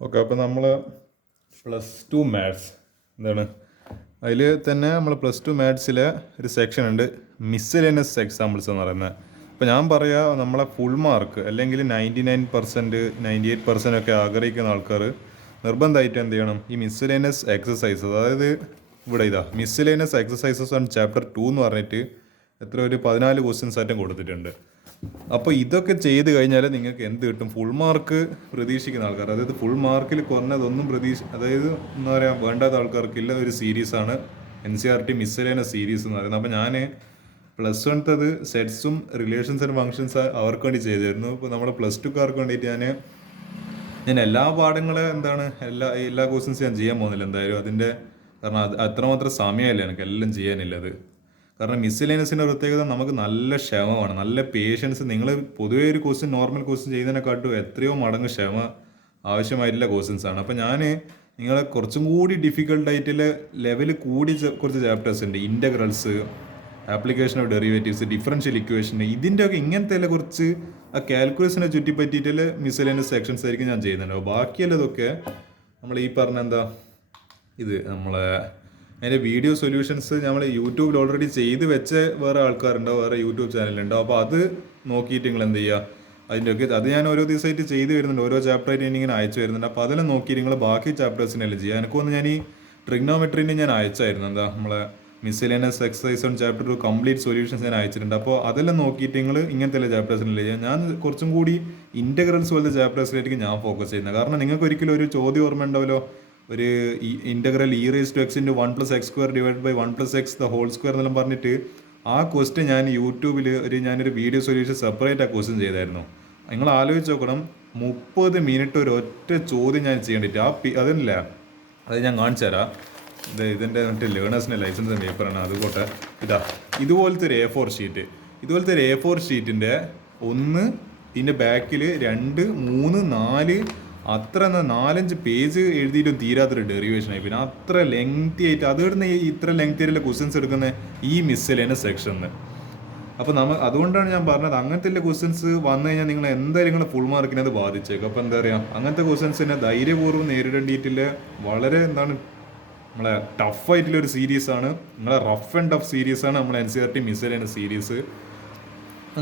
Okay, അപ്പോൾ നമ്മൾ +2 maths എന്താണ് അതിൽ തന്നെ നമ്മൾ +2 മാത്സിലെ ഒരു സെക്ഷൻ ഉണ്ട്, മിസ്സലേനിയസ് എക്സാമ്പിൾസ് എന്ന് പറയുന്നത്. അപ്പോൾ ഞാൻ പറയാം, നമ്മളെ ഫുൾ മാർക്ക് അല്ലെങ്കിൽ 99%, 98% ഒക്കെ ആഗ്രഹിക്കുന്ന ആൾക്കാർ നിർബന്ധമായിട്ട് എന്ത് ചെയ്യണം, ഈ മിസ്സലേനിയസ് എക്സസൈസസ്, അതായത് ഇവിടെ മിസ്സലേനിയസ് എക്സസൈസസ് ഓൺ ചാപ്റ്റർ 2 എന്ന് പറഞ്ഞിട്ട് ഒരു 14 ക്വസ്റ്റ്യൻസ് ആയിട്ടും കൊടുത്തിട്ടുണ്ട്. അപ്പോൾ ഇതൊക്കെ ചെയ്ത് കഴിഞ്ഞാൽ നിങ്ങൾക്ക് എന്ത് കിട്ടും, ഫുൾ മാർക്ക് പ്രതീക്ഷിക്കുന്ന ആൾക്കാർ, അതായത് ഫുൾ മാർക്കിൽ കുറഞ്ഞതൊന്നും അതായത് എന്താ പറയുക, വേണ്ടാത്ത ആൾക്കാർക്കില്ല ഒരു സീരീസാണ് NCERT മിസ്സലേനിയസ് സീരീസ് എന്ന് പറയുന്നത്. അപ്പോൾ ഞാൻ +1 സെറ്റ്സും റിലേഷൻസ് ആൻഡ് ഫങ്ഷൻസ് അവർക്ക് വേണ്ടി ചെയ്തിരുന്നു. ഇപ്പോൾ നമ്മുടെ +2കാർക്ക് വേണ്ടിയിട്ട് ഞാൻ എല്ലാ പാഠങ്ങളും എല്ലാ ക്വസ്റ്റ്യൻസ് ഞാൻ ചെയ്യാൻ പോകുന്നില്ല എന്തായാലും. കാരണം അത്രമാത്രം സമയമില്ല എനിക്ക് എല്ലാം ചെയ്യാനില്ലത്. കാരണം മിസ്സലേനിയസിൻ്റെ പ്രത്യേകത നമുക്ക് നല്ല ക്ഷമമാണ്, നല്ല പേഷ്യൻസ്. നിങ്ങൾ പൊതുവേ ഒരു നോർമൽ ക്വസ്റ്റ്യൻ ചെയ്യുന്നതിനെക്കാട്ടും എത്രയോ മടങ്ങ് ക്ഷമ ആവശ്യമായിട്ടുള്ള ക്വസ്റ്റ്യൻസ് ആണ്. അപ്പോൾ ഞാൻ നിങ്ങളെ കുറച്ചും കൂടി ഡിഫിക്കൽട്ടായിട്ടുള്ള ലെവൽ കൂടി കുറച്ച് ചാപ്റ്റേഴ്സ് ഉണ്ട്, integrals, application of derivatives, differential equation, ഇതിൻ്റെയൊക്കെ ഇങ്ങനത്തെ കുറച്ച് ആ കാൽക്കുലേഷനെ ചുറ്റിപ്പറ്റിയിട്ടുള്ള മിസ്സലേനിയസ് സെക്ഷൻസ് ആയിരിക്കും ഞാൻ ചെയ്യുന്നുണ്ടാവും. ബാക്കിയുള്ളതൊക്കെ നമ്മൾ ഈ പറഞ്ഞ നമ്മളെ അതിൻ്റെ വീഡിയോ സൊല്യൂഷൻസ് നമ്മൾ യൂട്യൂബിൽ ഓൾറെഡി ചെയ്ത് വെച്ച വേറെ ആൾക്കാരുണ്ടാവും, വേറെ യൂട്യൂബ് ചാനലുണ്ടാവും. അപ്പോൾ അത് നോക്കിയിട്ട് നിങ്ങൾ എന്ത് ചെയ്യുക, അതിൻ്റെയൊക്കെ അത് ഞാൻ ഓരോ ദിവസമായിട്ട് ചെയ്ത് വരുന്നുണ്ട്, ഓരോ ചാപ്റ്ററായിട്ട് ഇങ്ങനെ അയച്ചു വരുന്നുണ്ട്. അപ്പോൾ അതെല്ലാം നോക്കി നിങ്ങൾ ബാക്കി ചാപ്റ്റേഴ്സിനെല്ലാം ചെയ്യുക. എനിക്കൊന്ന് ഞാൻ ഈ ട്രിഗ്നോമെട്രീൻ്റെ ഞാൻ അയച്ചായിരുന്നു, നമ്മളെ miscellaneous exercise on chapter 2 complete solutions ഞാൻ അയച്ചിട്ടുണ്ട്. അപ്പോൾ അതെല്ലാം നോക്കിയിട്ട് നിങ്ങൾ ഇങ്ങനത്തെ ചാപ്റ്റേഴ്സിനെല്ലാം ചെയ്യുക. ഞാൻ കുറച്ചും കൂടി ഇൻ്റഗ്രൽസ് പോലത്തെ ചാപ്റ്റേഴ്സിലേക്ക് ഞാൻ ഫോക്കസ് ചെയ്യുന്നത്. കാരണം നിങ്ങൾക്ക് ഒരിക്കലും ഒരു ചോദ്യം ഓർമ്മ ഉണ്ടാവുമല്ലോ, ഒരു ഇൻ്റഗ്രൽ e⁻x × 1+x² / 1+x² എന്നെല്ലാം പറഞ്ഞിട്ട് ആ ക്വസ്റ്റ്യൻ ഞാൻ യൂട്യൂബിൽ ഞാനൊരു വീഡിയോ സൊല്യൂഷൻ സെപ്പറേറ്റ് ആ ക്വസ്റ്റ്യൻ ചെയ്തായിരുന്നു. നിങ്ങൾ ആലോചിച്ച് നോക്കണം, 30 മിനിറ്റ് ഒരു ഒറ്റ ചോദ്യം ഞാൻ ചെയ്യേണ്ടിട്ട് അതല്ല, അത് ഞാൻ കാണിച്ചു തരാം. ഇതിൻ്റെ ലേണേഴ്സിൻ്റെ ലൈസൻസ് പേപ്പറാണ്. അതുകൊട്ടെ ഇതുപോലത്തെ ഒരു A4 ഷീറ്റ്, ഇതുപോലത്തെ ഒരു A4 ഷീറ്റിൻ്റെ 1, ഇതിൻ്റെ ബാക്കിൽ 2, 3, 4 അത്ര 4-5 പേജ് എഴുതിയിട്ടും തീരാത്തൊരു ഡെറിവേഷനായി. പിന്നെ അത്ര ലെങ്തി ആയിട്ട് അതിടുന്ന ഇത്ര ലെങ്തി ആയിട്ടുള്ള ക്വസ്റ്റ്യൻസ് എടുക്കുന്ന ഈ മിസ്സലേനിയസ് സെക്ഷനിൽ. അപ്പോൾ അതുകൊണ്ടാണ് ഞാൻ പറഞ്ഞത്, അങ്ങനത്തെ ക്വസ്റ്റ്യൻസ് വന്നു കഴിഞ്ഞാൽ നിങ്ങൾ എന്തായാലും നിങ്ങളെ ഫുൾ മാർക്കിനെ അത് ബാധിച്ചേക്കും. അപ്പോൾ എന്താ പറയുക, അങ്ങനത്തെ ക്വസ്റ്റ്യൻസിനെ ധൈര്യപൂർവ്വം നേരിടേണ്ടിയിട്ടുള്ള വളരെ നമ്മളെ ടഫായിട്ടുള്ള ഒരു സീരീസാണ്, നമ്മളെ റഫ് ആൻഡ് ടഫ് സീരീസാണ് നമ്മളെ NCERT മിസ്സലേനിയസ് സീരീസ്.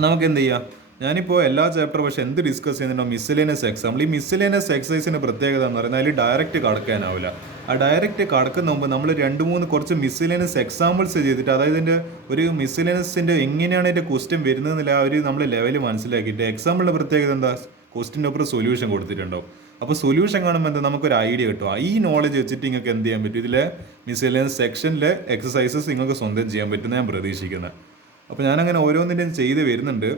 നമുക്ക് എന്ത് ചെയ്യാം, ഞാനിപ്പോൾ എല്ലാ ചാപ്റ്ററും പക്ഷേ എന്ത് ഡിസ്കസ് ചെയ്യുന്നുണ്ടോ, മിസ്സലേനിയസ് എക്സാമ്പിൾ. ഈ മിസ്സലേനിയസ് എക്സസൈസിൻ്റെ പ്രത്യേകത എന്ന് പറയുന്നത് അതിൽ ഡയറക്റ്റ് കടക്കാനാവില്ല. ആ ഡയറക്റ്റ് കടക്കുന്ന മുമ്പ് നമ്മൾ 2-3 കുറച്ച് മിസ്സലേനിയസ് എക്സാമ്പിൾസ് ചെയ്തിട്ട്, അതായത് ഇതിൻ്റെ ഒരു മിസ്സലേനിയസിൻ്റെ എങ്ങനെയാണ് അതിൻ്റെ ക്വസ്റ്റ്യൻ വരുന്നതെന്നില്ല ആ ഒരു നമ്മൾ ലെവൽ മനസ്സിലാക്കിയിട്ട്, എക്സാമ്പിളിൻ്റെ പ്രത്യേകത എന്താ, ക്വസ്റ്റ്യൻ്റെ ഒപ്പം സൊല്യൂഷൻ കൊടുത്തിട്ടുണ്ടാവും. അപ്പോൾ സൊല്യൂഷൻ കാണുമ്പോൾ നമുക്കൊരു ഐഡിയ കിട്ടും. ഈ നോളജ് വെച്ചിട്ട് നിങ്ങൾക്ക് എന്ത് ചെയ്യാൻ പറ്റും, ഇതിലെ മിസ്സലേനിയസ് സെക്ഷനിലെ എക്സസൈസസ് നിങ്ങൾക്ക് സ്വന്തം ചെയ്യാൻ പറ്റുമെന്ന് ഞാൻ പ്രതീക്ഷിക്കുന്നത്. അപ്പോൾ ഞാനങ്ങനെ ഓരോന്നിൻ്റെയും ചെയ്ത് വരുന്നുണ്ട്.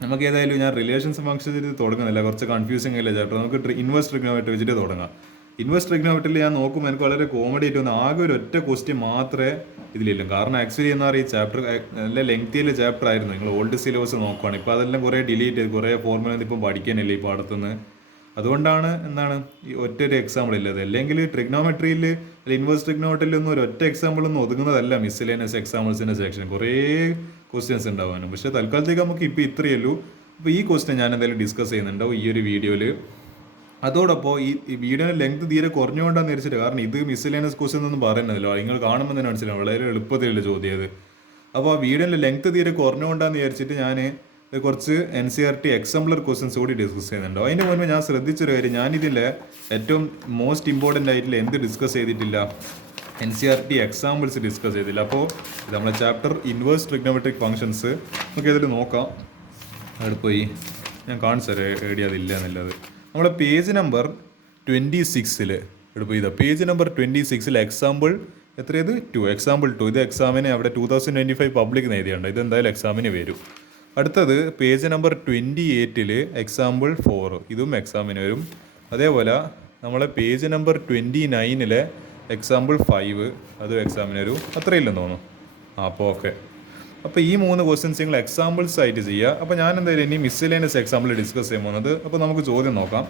നമുക്ക് ഏതായാലും ഞാൻ റിലേഷൻസ് ഫംഗ്ഷൻ ചെയ്ത് തുടങ്ങുന്നില്ല, കുറച്ച് കൺഫ്യൂസിങ് അല്ലേ ചാപ്റ്റർ. നമുക്ക് ഇൻവേഴ്സ് ട്രിഗ്നോമെട്രി വെച്ചിട്ട് തുടങ്ങാം. ഇൻവേഴ്സ് ട്രിഗ്നോമെട്രിയിൽ ഞാൻ നോക്കുമ്പോൾ എനിക്ക് വളരെ കോമഡി ആയിട്ട് വന്ന ആകെ ഒരു ഒറ്റ ക്വസ്റ്റ്യൻ മാത്രമേ ഇതിലില്ല. കാരണം ആക്ച്വലി എന്താ പറയുക, ഈ ചാപ്റ്റർ നല്ല ലെങ്തിയിലെ ചാപ്റ്റർ ആയിരുന്നു. നിങ്ങൾ ഓൾഡ് സിലബസ് നോക്കുകയാണ്, ഇപ്പോൾ അതെല്ലാം കുറേ ഡിലീറ്റ് ചെയ്ത് കുറേ ഫോർമുല ഇപ്പം പഠിക്കാനില്ല ഈ പാടത്തുനിന്ന്. അതുകൊണ്ടാണ് ഈ ഒറ്റൊരു എക്സാമ്പിൾ ഇല്ലത്. അല്ലെങ്കിൽ ട്രിഗ്നോമെട്രിയിൽ ഇൻവേഴ്സ് ട്രിഗ്നോമെട്രിയിലൊന്നും ഒരു ഒറ്റ എക്സാമ്പിളൊന്നും ഒതുങ്ങുന്നതല്ല മിസ്സലേനിയസ് എക്സാമ്പിൾസിൻ്റെ സെക്ഷൻ, കുറേ ക്വസ്റ്റ്യൻസ് ഉണ്ടാവാനും. പക്ഷേ തൽക്കാലത്തേക്ക് നമുക്ക് ഇപ്പോൾ ഇത്രയേ ഉള്ളൂ. അപ്പോൾ ഈ ക്വസ്റ്റ്യൻ ഞാൻ എന്തായാലും ഡിസ്കസ് ചെയ്യുന്നുണ്ടാവും ഈ ഒരു വീഡിയോയിൽ. അതോടൊപ്പം ഈ വീഡിയോയുടെ ലെങ്ത് തീരെ കുറഞ്ഞുകൊണ്ടാന്ന് വിചാരിച്ചിട്ട്, കാരണം ഇത് മിസ്സലേനിയസ് ക്വസ്റ്റ്യൻ ഒന്നും പറയുന്നതല്ലോ, നിങ്ങൾ കാണുമ്പോൾ തന്നെ മനസ്സിലാവും വളരെ എളുപ്പത്തിലുള്ള ചോദ്യം അത്. അപ്പോൾ ആ വീഡിയോയുടെ ലെങ്ത് തീരെ കുറഞ്ഞുകൊണ്ടാന്ന് വിചാരിച്ചിട്ട് ഞാൻ കുറച്ച് NCERT എക്സാംപ്ലർ ക്വസ്റ്റ്യൻസ് കൂടി ഡിസ്കസ് ചെയ്യുന്നുണ്ടോ. അതിൻ്റെ മുൻപ് ഞാൻ ശ്രദ്ധിച്ചൊരു കാര്യം, ഞാനിതിൽ ഏറ്റവും മോസ്റ്റ് ഇമ്പോർട്ടൻ്റ് ആയിട്ടുള്ള എന്ത് ഡിസ്കസ് ചെയ്തിട്ടില്ല, NCERT എക്സാമ്പിൾസ് ഡിസ്കസ് ചെയ്തില്ല. അപ്പോൾ ഇത് നമ്മളെ ചാപ്റ്റർ ഇൻവേഴ്സ് ട്രിഗ്നോമെട്രിക് ഫങ്ഷൻസ് നമുക്ക് ഇതിൽ നോക്കാം. അവിടെ പോയി ഞാൻ കാണിച്ചു തരാം എഴുതി അതില്ല എന്നുള്ളത്. നമ്മളെ പേജ് നമ്പർ 26 ഇവിടെ പോയി പേജ് നമ്പർ 26 എക്സാമ്പിൾ എത്രയത് 2, എക്സാമ്പിൾ 2. ഇത് എക്സാമിന് അവിടെ 2025 പബ്ലിക് എഴുതിയുണ്ട്, ഇത് എന്തായാലും എക്സാമിന് വരും. അടുത്തത് പേജ് നമ്പർ 28 എക്സാമ്പിൾ 4, ഇതും എക്സാമിന് വരും. അതേപോലെ നമ്മളെ പേജ് നമ്പർ 29 എക്സാമ്പിൾ 5, അതും എക്സാമിന് വരും. അത്രയില്ലെന്ന് തോന്നുന്നു. അപ്പോൾ ഓക്കെ, അപ്പോൾ ഈ 3 ക്വസ്റ്റ്യൻസ് നിങ്ങൾ എക്സാമ്പിൾസ് ആയിട്ട് ചെയ്യുക. അപ്പോൾ ഞാൻ എന്തായാലും ഇനി മിസ്സലേനിയസ് എക്സാമ്പിൾ ഡിസ്കസ് ചെയ്യാൻ പോകുന്നത്. അപ്പോൾ നമുക്ക് ചോദ്യം നോക്കാം.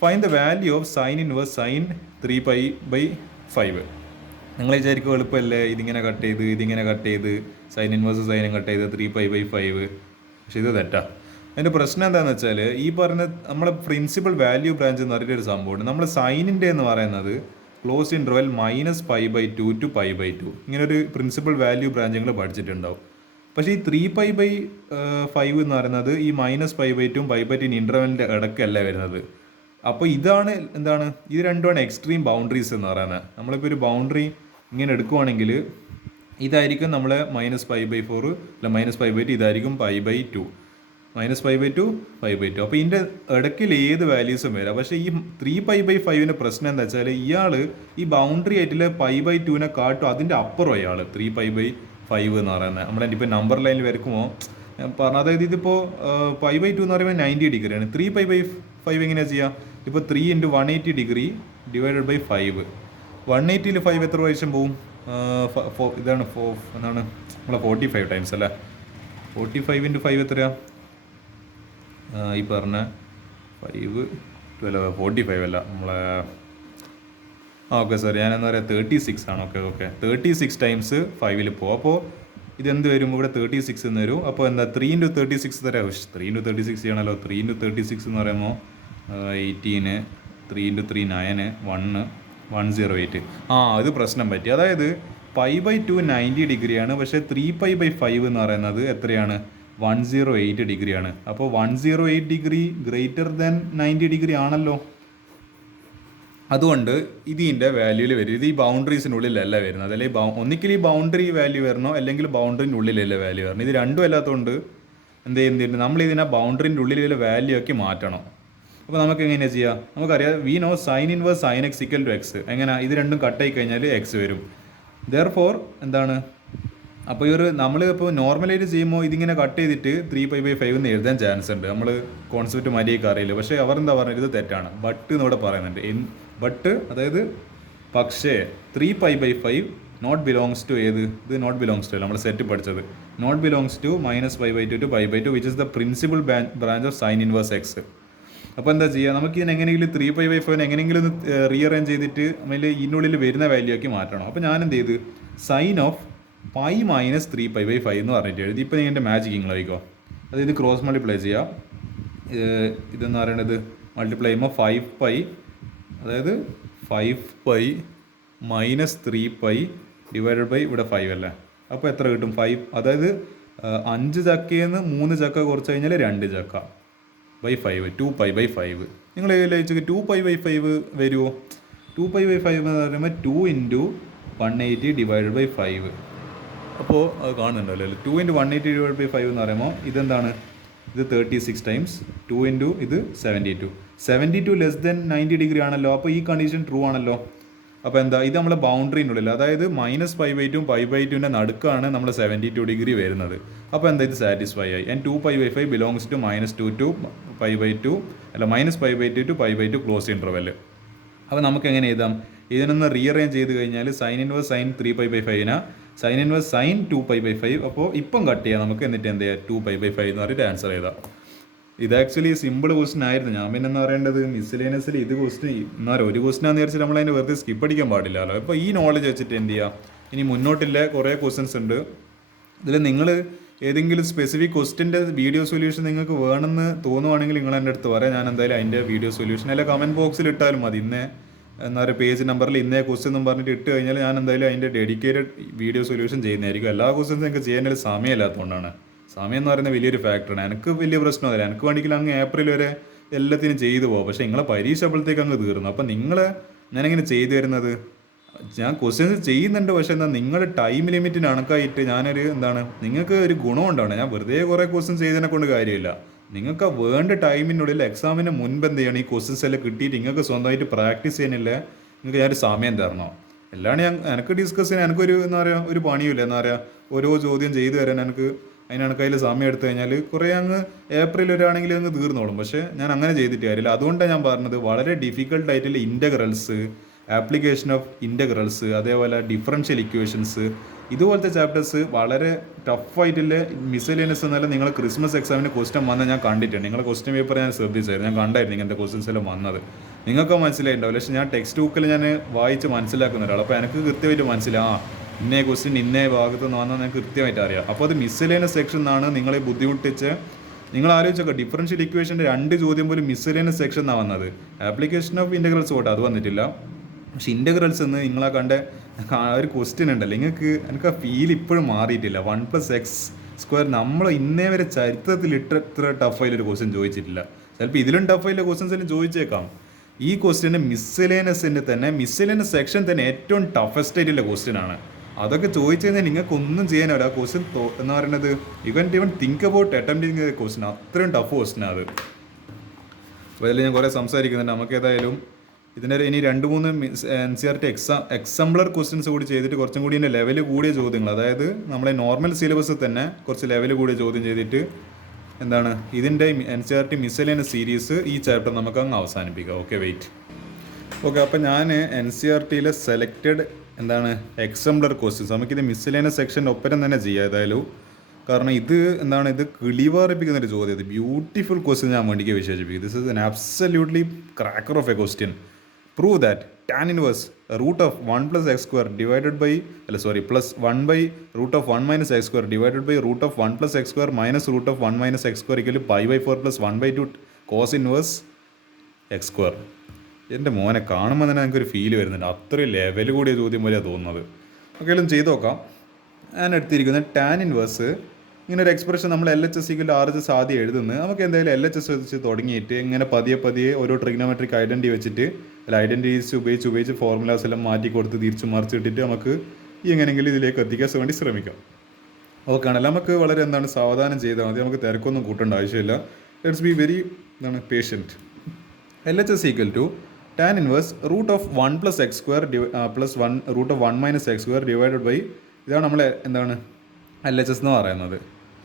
Find the value of sine inverse sin 3π/5. നിങ്ങൾ വിചാരിക്കും എളുപ്പമല്ലേ, ഇതിങ്ങനെ കട്ട് ചെയ്ത് ഇതിങ്ങനെ കട്ട് ചെയ്ത് സൈൻ ഇൻവേഴ്സ് സൈനും കട്ട് ചെയ്ത് 3π/5. പക്ഷേ ഇത് തെറ്റാ. അതിൻ്റെ പ്രശ്നം എന്താണെന്ന് വെച്ചാൽ ഈ പറഞ്ഞ നമ്മളെ പ്രിൻസിപ്പൽ വാല്യൂ ബ്രാഞ്ച് എന്ന് പറഞ്ഞൊരു സംഭവമുണ്ട്. നമ്മൾ സൈനിൻ്റെ എന്ന് പറയുന്നത് ക്ലോസ് ഇൻ്റർവെൽ -π/2 to π/2 ഇങ്ങനെ ഒരു പ്രിൻസിപ്പൽ വാല്യൂ ബ്രാഞ്ച് നിങ്ങൾ പഠിച്ചിട്ടുണ്ടാവും. പക്ഷേ ഈ 3π/5 എന്ന് പറയുന്നത് ഈ -π/2 π/2 ഇൻ്റർവെലിൻ്റെ ഇടയ്ക്കല്ല വരുന്നത്. അപ്പോൾ ഇതാണ് എന്താണ്, ഇത് രണ്ടുമാണ് എക്സ്ട്രീം ബൗണ്ടറീസ് എന്ന് പറയുന്നത്. നമ്മളിപ്പോൾ ഒരു ബൗണ്ടറി ഇങ്ങനെ എടുക്കുവാണെങ്കിൽ ഇതായിരിക്കും നമ്മളെ -π/4 അല്ല -π/2, ഇതായിരിക്കും π/2 -π/2 π/2. അപ്പോൾ ഇതിൻ്റെ ഇടയ്ക്കിൽ ഏത് വാല്യൂസും വരാം. പക്ഷേ ഈ 3π/5ൻ്റെ പ്രശ്നം എന്താ വെച്ചാൽ ഇയാൾ ഈ ബൗണ്ടറി ആയിട്ടുള്ള π/2നെ കാട്ടും അതിൻ്റെ അപ്പുറം ഇയാൾ 3π/5 എന്ന് പറയുന്നത്. നമ്മളതിൻ്റെ ഇപ്പോൾ നമ്പർ ലൈനിൽ വരക്കുമ്പോൾ ഞാൻ പറഞ്ഞ, അതായത് ഇതിപ്പോൾ π/2 എന്ന് പറയുമ്പോൾ 90 ഡിഗ്രിയാണ്. 3π/5 എങ്ങനെയാണ് ചെയ്യുക? ഇപ്പോൾ 3 × 180 ഡിഗ്രി ഡിവൈഡഡ് ബൈ 5. 180ൽ 5 എത്ര പ്രാവശ്യം പോവും? ഇതാണ് എന്താണ് നമ്മളെ 45 ടൈംസ് അല്ലേ. 45 × 5 എത്രയാണ്? ഈ പറഞ്ഞ 5 12 45 അല്ല, നമ്മളെ ഓക്കെ സാർ ഞാനെന്താ പറയുക 36 ആണ്. ഓക്കെ 36 ടൈംസ് 5ൽ പോകും. അപ്പോൾ ഇതെന്ത് വരും? ഇവിടെ 36 എന്ന് വരും. അപ്പോൾ എന്താ 3 × 36 തരാം. 3 × 36 ചെയ്യണമല്ലോ. 3 × 36 എന്ന് പറയുമ്പോൾ 18, 3 × 3 9, 1 108. ഇത് പ്രശ്നം പറ്റി. അതായത് π/2 90 ഡിഗ്രിയാണ്, പക്ഷേ 3π/5 എന്ന് പറയുന്നത് എത്രയാണ്? 108 ഡിഗ്രിയാണ്. അപ്പോൾ 108 ഡിഗ്രി ഗ്രേറ്റർ ദാൻ 90 ഡിഗ്രി ആണല്ലോ. അതുകൊണ്ട് ഇതിൻ്റെ വാല്യൂവിൽ വരും. ഇത് ഈ ബൗണ്ടറീസിനുള്ളിലല്ല വരുന്നത്. അല്ലെങ്കിൽ ഒന്നിക്കൽ ഈ ബൗണ്ടറി വാല്യൂ വരണോ അല്ലെങ്കിൽ ബൗണ്ടറിൻ്റെ ഉള്ളിലല്ല വാല്യൂ വരണം. ഇത് രണ്ടും അല്ലാത്തതുകൊണ്ട് എന്ത് ചെയ്യുന്നുണ്ട്, നമ്മൾ ഇതിനെ ബൗണ്ടറിൻ്റെ ഉള്ളിലുള്ള വാല്യൂ ആക്കി മാറ്റണം. അപ്പോൾ നമുക്ക് എങ്ങനെയാണ് ചെയ്യുക? നമുക്കറിയാം we know sin inverse sin x = x. എങ്ങനെ? ഇത് രണ്ടും കട്ടായി കഴിഞ്ഞാൽ എക്സ് വരും. ദെയർഫോർ എന്താണ്, അപ്പോൾ നമ്മൾ ഇപ്പോൾ നോർമലായിട്ട് ചെയ്യുമ്പോൾ ഇതിങ്ങനെ കട്ട് ചെയ്തിട്ട് 3π/5 എന്ന് എഴുതാൻ ചാൻസ് ഉണ്ട്. നമ്മൾ കോൺസെപ്റ്റ് മര്യാദയ്ക്ക് അറിയില്ല. പക്ഷേ അവർ എന്താ പറയുന്നത്? ഇത് തെറ്റാണ്. ബട്ട് എന്നിവിടെ പറയുന്നുണ്ട്. ബട്ട് അതായത് പക്ഷേ 3π/5 നോട്ട് ബിലോങ്സ് ടു ഏത്? ഇത് നോട്ട് ബിലോങ്സ് ടു അല്ല, നമ്മൾ സെറ്റ് പഠിച്ചത് not belongs to -π/2 to π/2 which is the principal branch of sin inverse x. അപ്പോൾ എന്താ ചെയ്യുക? നമുക്ക് ഇതിന് എങ്ങനെയെങ്കിലും 3π/5 എങ്ങനെയെങ്കിലും ഒന്ന് റീഅറേഞ്ച് ചെയ്തിട്ട് അതിൽ ഇതിനുള്ളിൽ വരുന്ന വാല്യൂ ആക്കി മാറ്റണം. അപ്പോൾ ഞാൻ എന്ത് ചെയ്ത് sin of π - 3π/5 എന്ന് പറഞ്ഞിട്ട് എഴുതി. ഇപ്പോൾ നിങ്ങൾ എൻ്റെ മാജിക് നിങ്ങൾ വയ്ക്കോ. അതായത് ക്രോസ് മൾട്ടിപ്ലൈ ചെയ്യാം. ഇതെന്ന് പറയുന്നത് മൾട്ടിപ്ലൈ ചെയ്യുമ്പോൾ 5π, അതായത് 5π - 3π ഡിവൈഡഡ് ബൈ ഇവിടെ 5 അല്ലേ. അപ്പോൾ എത്ര കിട്ടും? 5, അതായത് 5 ചക്കയിൽ നിന്ന് 3 ചക്ക കുറച്ച് കഴിഞ്ഞാൽ 2 ചക്ക ബൈ 5, 2π/5. നിങ്ങൾ ചോദിച്ചത് 2π/5 വരുമോ? 2π/5 എന്ന് പറയുമ്പോൾ 2 × 180 ഡിവൈഡഡ് ബൈ 5. അപ്പോൾ അത് കാണുന്നുണ്ടല്ലോ അല്ലേ. 2 × 180 ഡിവൈഡ് ബൈ 5 എന്ന് പറയുമ്പോൾ ഇതെന്താണ്? ഇത് 36 ടൈംസ് 2 × ഇത് 72 ലെസ് ദാൻ 90 ഡിഗ്രി ആണല്ലോ. അപ്പോൾ ഈ കണ്ടീഷൻ ട്രൂ ആണല്ലോ. അപ്പോൾ എന്താ, ഇത് നമ്മളെ ബൗണ്ടറിനുള്ളിൽ, അതായത് -π/2 π/2ൻ്റെ നടുക്കാണ് നമ്മൾ 72 ഡിഗ്രി വരുന്നത്. അപ്പോൾ എന്താ, ഇത് സാറ്റിസ്ഫൈ ആയി. ആൻഡ് 2π/5 ബിലോങ്സ് ടു -2 to π/2 അല്ല -π/2 to π/2 ക്ലോസ് ഇൻ്റർവെൽ. അപ്പോൾ നമുക്ക് എങ്ങനെ എഴുതാം? ഇതിനൊന്ന് റീഅറേഞ്ച് ചെയ്ത് കഴിഞ്ഞാൽ sin inverse sin 3π/5 sin inverse sin 2π/5. അപ്പോൾ ഇപ്പം കട്ട് ചെയ്യാം നമുക്ക്. എന്നിട്ട് എന്ത് ചെയ്യുക? 2π/5 എന്ന് പറഞ്ഞിട്ട് ആൻസർ ചെയ്താൽ. ഇത് ആക്ച്വലി സിമ്പിൾ ക്വസ്റ്റൻ ആയിരുന്നു. ഞാൻ പിന്നെ എന്താ പറയേണ്ടത്, മിസ്സലേനിയസിൽ ഇത് ക്വസ്റ്റൻ എന്നാലും ഒരു ക്വസ്റ്റനാന്ന് വിചാരിച്ചിട്ട് നമ്മളതിന് വെറുതെ സ്കിപ്പ് അടിക്കാൻ പാടില്ലല്ലോ. അപ്പോൾ ഈ നോളജ് വെച്ചിട്ട് എന്ത് ചെയ്യുക? ഇനി മുന്നോട്ടില്ല കുറേ ക്വസ്റ്റൻസ് ഉണ്ട്. ഇതിൽ നിങ്ങൾ ഏതെങ്കിലും സ്പെസിഫിക് ക്വസ്റ്റിൻ്റെ വീഡിയോ സൊല്യൂഷൻ നിങ്ങൾക്ക് വേണമെന്ന് തോന്നുവാണെങ്കിൽ നിങ്ങൾ എൻ്റെ അടുത്ത് പറയാം. ഞാൻ എന്തായാലും അതിൻ്റെ വീഡിയോ സൊല്യൂഷൻ അല്ല കമൻറ്റ് ബോക്സിൽ ഇട്ടാലും മതി. എന്താ പറയുക, പേജ് നമ്പറിൽ ഇന്നേ ക്വസ്റ്റ്യൻ എന്ന് പറഞ്ഞിട്ട് ഇട്ട് കഴിഞ്ഞാൽ ഞാൻ എന്തായാലും അതിൻ്റെ ഡെഡിക്കേറ്റഡ് വീഡിയോ സൊല്യൂഷൻ ചെയ്യുന്നതായിരിക്കും. എല്ലാ ക്വസ്റ്റ്യൻസും നിങ്ങൾക്ക് ചെയ്യാനൊരു സമയമില്ലാത്തതുകൊണ്ടാണ്. സമയം എന്ന് പറയുന്നത് വലിയൊരു ഫാക്ടറാണ്. എനിക്ക് വലിയ പ്രശ്നമല്ല. എനിക്ക് വേണമെങ്കിൽ അങ്ങ് ഏപ്രിൽ വരെ എല്ലാത്തിനും ചെയ്തു പോകും. പക്ഷേ നിങ്ങളെ പരീക്ഷ അപ്പോഴത്തേക്ക് അങ്ങ് തീർന്നു. അപ്പം ഞാനെങ്ങനെ ചെയ്തു തരുന്നത്? ഞാൻ ക്വസ്റ്റ്യൻസ് ചെയ്യുന്നുണ്ട്. പക്ഷേ എന്താ, നിങ്ങളുടെ ടൈം ലിമിറ്റിന് കണക്കായിട്ട് നിങ്ങൾക്ക് ഒരു ഗുണം ഉണ്ടാവണം. ഞാൻ വെറുതെ കുറേ ക്വസ്റ്റ്യൻസ് ചെയ്തതിനെ കൊണ്ട് കാര്യമില്ല. നിങ്ങൾക്ക് വേണ്ട ടൈമിനുള്ളിൽ എക്സാമിന് മുൻപ് എന്ത് ചെയ്യണം? ഈ ക്വസ്റ്റ്യൻസ് എല്ലാം കിട്ടിയിട്ട് നിങ്ങൾക്ക് സ്വന്തമായിട്ട് പ്രാക്ടീസ് ചെയ്യാനില്ല. നിങ്ങൾക്ക് ഞാനൊരു സമയം തരണോ? അല്ലാണ്ട് എനിക്ക് ഡിസ്കസ് ചെയ്യാൻ എനിക്കൊരു ഒരു പണിയില്ല. ഓരോ ചോദ്യം ചെയ്തു തരാൻ അതിനകയിൽ സമയം എടുത്തു കഴിഞ്ഞാൽ കുറേ അങ്ങ് ഏപ്രിൽ വരാണെങ്കിൽ അങ്ങ് തീർന്നോളും. പക്ഷേ ഞാൻ അങ്ങനെ ചെയ്തിട്ട് കാര്യമില്ല. അതുകൊണ്ടാണ് ഞാൻ പറഞ്ഞത് വളരെ ഡിഫിക്കൽട്ടായിട്ടുള്ള ഇൻ്റഗ്രൽസ്, ആപ്ലിക്കേഷൻ ഓഫ് ഇൻ്റഗ്രൽസ്, അതേപോലെ ഡിഫറൻഷ്യൽ ഇക്വേഷൻസ്, ഇതുപോലത്തെ ചാപ്റ്റേഴ്സ് വളരെ ടഫായിട്ടുള്ള മിസലേനിയസ് എന്നല്ല. നിങ്ങൾ ക്രിസ്മസ് എക്സാമിന് ക്വസ്റ്റ്യൻ വന്നാൽ ഞാൻ കണ്ടിട്ടുണ്ട്. നിങ്ങളുടെ ക്വസ്റ്റ്യൻ പേപ്പർ ഞാൻ ശ്രദ്ധിച്ചായിരുന്നു. ഞാൻ കണ്ടായിരുന്നു ഇങ്ങനത്തെ ക്വസ്റ്റ്യൻസ് എല്ലാം വന്നത്. നിങ്ങൾക്ക് മനസ്സിലായിട്ടുണ്ടാവില്ല. പക്ഷേ ഞാൻ ടെക്സ്റ്റ് ബുക്കിൽ ഞാൻ വായിച്ച് മനസ്സിലാക്കുന്ന ഒരാൾ. അപ്പോൾ എനിക്ക് കൃത്യമായിട്ട് മനസ്സിലാവും ഇന്നേ ക്വസ്റ്റ്യൻ ഇന്നേ ഭാഗത്ത് നിന്ന് വന്നാൽ എനിക്ക് കൃത്യമായിട്ട് അറിയാം. അപ്പോൾ അത് മിസലേനിയസ് സെക്ഷൻ എന്നാണ് നിങ്ങളെ ബുദ്ധിമുട്ടിച്ച് നിങ്ങൾ ആലോചിച്ചൊക്കെ ഡിഫറൻഷ്യൽ ഇക്വേഷൻ്റെ 2 ചോദ്യം പോലും മിസ്സലേനിയസ് സെക്ഷൻ എന്നാണ് വന്നത്. ആപ്ലിക്കേഷൻ ഓഫ് ഇൻ്റഗ്രൽസ് പോട്ടെ, അത് വന്നിട്ടില്ല. പക്ഷെ ഇൻ്റഗ്രൽസ് എന്ന് നിങ്ങളാ കണ്ട ഒരു ക്വസ്റ്റ്യൻ ഉണ്ടല്ലോ, എനിക്ക് ആ ഫീൽ ഇപ്പോഴും മാറിയിട്ടില്ല. 1+x² നമ്മൾ ഇന്നേ വരെ ചരിത്രത്തിൽ ഇത്ര ടഫായിലൊരു ക്വസ്റ്റ്യൻ ചോദിച്ചിട്ടില്ല. ചിലപ്പോൾ ഇതിലും ടഫായില്ല ക്വസ്റ്റ്യൻസ് എല്ലാം ചോദിച്ചേക്കാം. ഈ ക്വസ്റ്റ്യന് മിസ്സലേനിയസ് സെക്ഷൻ തന്നെ ഏറ്റവും ടഫസ്റ്റ് ആയിട്ടുള്ള ക്വസ്റ്റ്യൻ ആണ്. അതൊക്കെ ചോദിച്ചു കഴിഞ്ഞാൽ നിങ്ങൾക്ക് ഒന്നും ചെയ്യാനാവില്ല. ആ ക്വസ്റ്റ്യൻ എന്ന് പറയുന്നത് you can even think about attempting question. അത്രയും ടഫ് ക്വസ്റ്റ്യൻ അത്. അപ്പോൾ അതിൽ ഞാൻ കുറേ സംസാരിക്കുന്നുണ്ട്. നമുക്ക് ഏതായാലും ഇതിൻ്റെ ഇനി 2-3 NCERT എക്സാംപ്ലർ ക്വസ്റ്റ്യൻസ് കൂടി ചെയ്തിട്ട് കുറച്ചും കൂടി ഇതിൻ്റെ ലെവൽ കൂടിയ ചോദ്യങ്ങൾ, അതായത് നമ്മളെ നോർമൽ സിലബസ് തന്നെ കുറച്ച് ലെവൽ കൂടിയ ചോദ്യം ചെയ്തിട്ട് എന്താണ് ഇതിൻ്റെ NCERT മിസ്സലേനിയസ് സീരീസ് ഈ ചാപ്റ്റർ നമുക്ക് അങ്ങ് അവസാനിപ്പിക്കാം. Okay, wait. ഓക്കെ, അപ്പോൾ ഞാൻ NCERTയിലെ സെലക്റ്റഡ് എക്സാംപ്ലർ ക്വസ്റ്റ്യൻസ് നമുക്കിത് മിസ്സലേനിയസ് സെക്ഷൻ്റെ ഒപ്പരം തന്നെ ചെയ്യാം ഏതായാലും. കാരണം ഇത് കിളിവാറിപ്പിക്കുന്ന ഒരു ചോദ്യം. ഇത് ബ്യൂട്ടിഫുൾ ക്വസ്റ്റ്യൻ ഞാൻ വേണ്ടിക്ക് വിശേഷിപ്പിക്കും. This is an absolutely cracker of a question. Prove that tan inverse root of 1+x² divided by plus 1 √ of 1 - x² divided by root of 1+x² minus root of 1 - x² equal to pi/4 plus 1/2 cos inverse x². എൻ്റെ മോനെ കാണുമ്പോൾ തന്നെ എനിക്കൊരു feel വരുന്നുണ്ട്. അത്രയും level കൂടിയ ചോദ്യം പോലെയാണ് തോന്നുന്നത്. ഒക്കെ എല്ലാം ചെയ്ത് നോക്കാം. ഞാൻ എടുത്തിരിക്കുന്നത് ടാൻ ഇൻവേഴ്സ് ഇങ്ങനെ ഒരു എക്സ്പ്രഷൻ നമ്മൾ LHS = RHS ആദ്യം എഴുതുന്നത്. നമുക്ക് എന്തായാലും LHS വെച്ച് തുടങ്ങിയിട്ട് ഇങ്ങനെ പതിയെ ഓരോ ട്രിഗ്നോമെട്രിക് ഐഡൻറ്റി വെച്ചിട്ട് ഐഡൻറ്റിറ്റീസ് ഉപയോഗിച്ച് ഫോർമുലാസ് എല്ലാം മാറ്റി കൊടുത്ത് തിരിച്ചു മറിച്ചിട്ടിട്ട് നമുക്ക് എങ്ങനെയെങ്കിലും ഇതിലേക്ക് എത്തിക്കാൻ വേണ്ടി ശ്രമിക്കാം. ഓക്കെ ആണല്ലോ. നമുക്ക് വളരെ സാവധാനം ചെയ്താൽ മതി. നമുക്ക് തിരക്കൊന്നും കൂട്ടേണ്ട ആവശ്യമില്ല. Let's be very patient. LHS = tan inverse root of 1+x² plus 1 √ of 1 - x² divided by ഇതാണ് നമ്മൾ LHS എന്ന് പറയുന്നത്.